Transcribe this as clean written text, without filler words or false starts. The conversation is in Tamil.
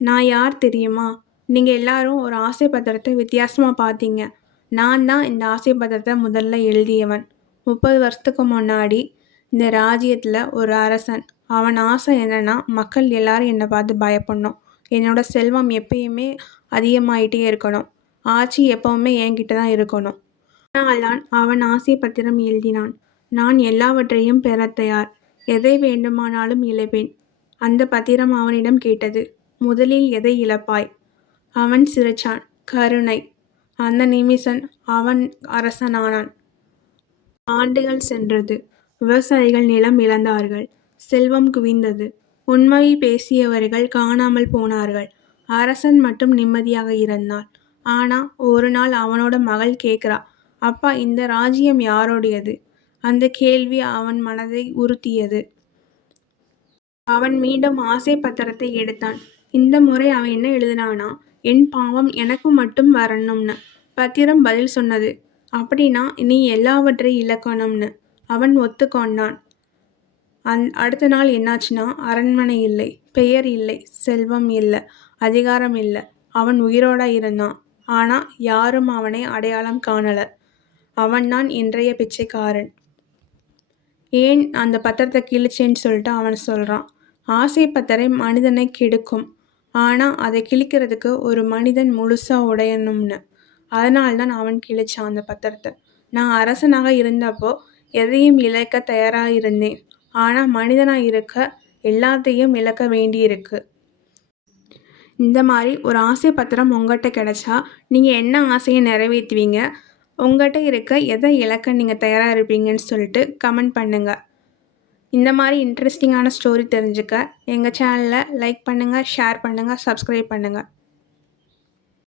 நான் யார் தெரியுமா? நீங்க எல்லாரும் ஒரு ஆசை பத்திரத்த வித்தியாசமா பார்த்தீங்க. நான் தான் இந்த ஆசை பத்திரத்த முதல்ல எழுதியவன். 30 வருஷத்துக்கு முன்னாடி இந்த ராஜ்யத்துல ஒரு அரசன். அவன் ஆசை என்னன்னா, மக்கள் எல்லாரும் என்ன பார்த்து பயப்படணும். என்னோட செல்வம் எப்பயுமே அதிகமாயிட்டே இருக்கணும். ஆட்சி எப்பவுமே என்கிட்ட தான் இருக்கணும். அதனால்தான் அவன் ஆசை பத்திரம் எழுதினான். நான் எல்லாவற்றையும் பெறத் தயார். எதை வேண்டுமானாலும் இழப்பேன். அந்த பத்திரம் அவனிடம் கேட்டது. முதலில் எதை இழப்பாய்? அவன் சிரிச்சான். கருணை. அந்த நிமிஷம் அவன் அரசனானான். ஆண்டுகள் சென்றது. விவசாயிகள் நிலம் இழந்தார்கள். செல்வம் குவிந்தது. உண்மை பேசியவர்கள் காணாமல் போனார்கள். அரசன் மட்டும் நிம்மதியாக இருந்தான். ஆனா ஒரு நாள் அவனோட மகள் கேக்குறா, அப்பா, இந்த ராஜ்யம் யாருடையது? அந்த கேள்வி அவன் மனதை உறுத்தியது. அவன் மீண்டும் ஆசை பத்திரத்தை எடுத்தான். இந்த முறை அவன் என்ன எழுதினானா, என் பாவம் எனக்கு மட்டும் வரணும்னு. பத்திரம் பதில் சொன்னது, அப்படின்னா நீ எல்லாவற்றையும் இழக்கணும்னு. அவன் ஒத்துக்கொண்டான். அடுத்த நாள் என்னாச்சுன்னா, அரண்மனை இல்லை, பெயர் இல்லை, செல்வம் இல்லை, அதிகாரம் இல்லை. அவன் உயிரோட இருந்தான். ஆனா யாரும் அவனை அடையாளம் காணல. அவன்தான் இன்றைய பிச்சைக்காரன். ஏன் அந்த பத்திரத்தை கிழிச்சேன்னு சொல்லிட்டு அவன் சொல்றான். ஆசை பத்திரம் மனிதனை கெடுக்கும். ஆனா அதை கிழிக்கிறதுக்கு ஒரு மனிதன் முழுசா உடையணும்னு. அதனால்தான் அவன் கிழிச்சான் அந்த பத்திரத்தை. நான் அரசனாக இருந்தப்போ எதையும் இழக்க தயாரா இருந்தேன். ஆனா மனிதனா இருக்க எல்லாத்தையும் இழக்க வேண்டியிருக்கு. இந்த மாதிரி ஒரு ஆசை பத்திரம் உங்கள்கிட்ட கிடைச்சா நீங்கள் என்ன ஆசையை நிறைவேற்றுவீங்க? உங்கள்கிட்ட இருக்க எதை இழக்க நீங்கள் தயாராக இருப்பீங்கன்னு சொல்லிட்டு கமெண்ட் பண்ணுங்கள். இந்த மாதிரி இன்ட்ரெஸ்டிங்கான ஸ்டோரி தெரிஞ்சுக்க எங்கள் சேனலை லைக் பண்ணுங்கள், ஷேர் பண்ணுங்கள், சப்ஸ்கிரைப் பண்ணுங்கள்.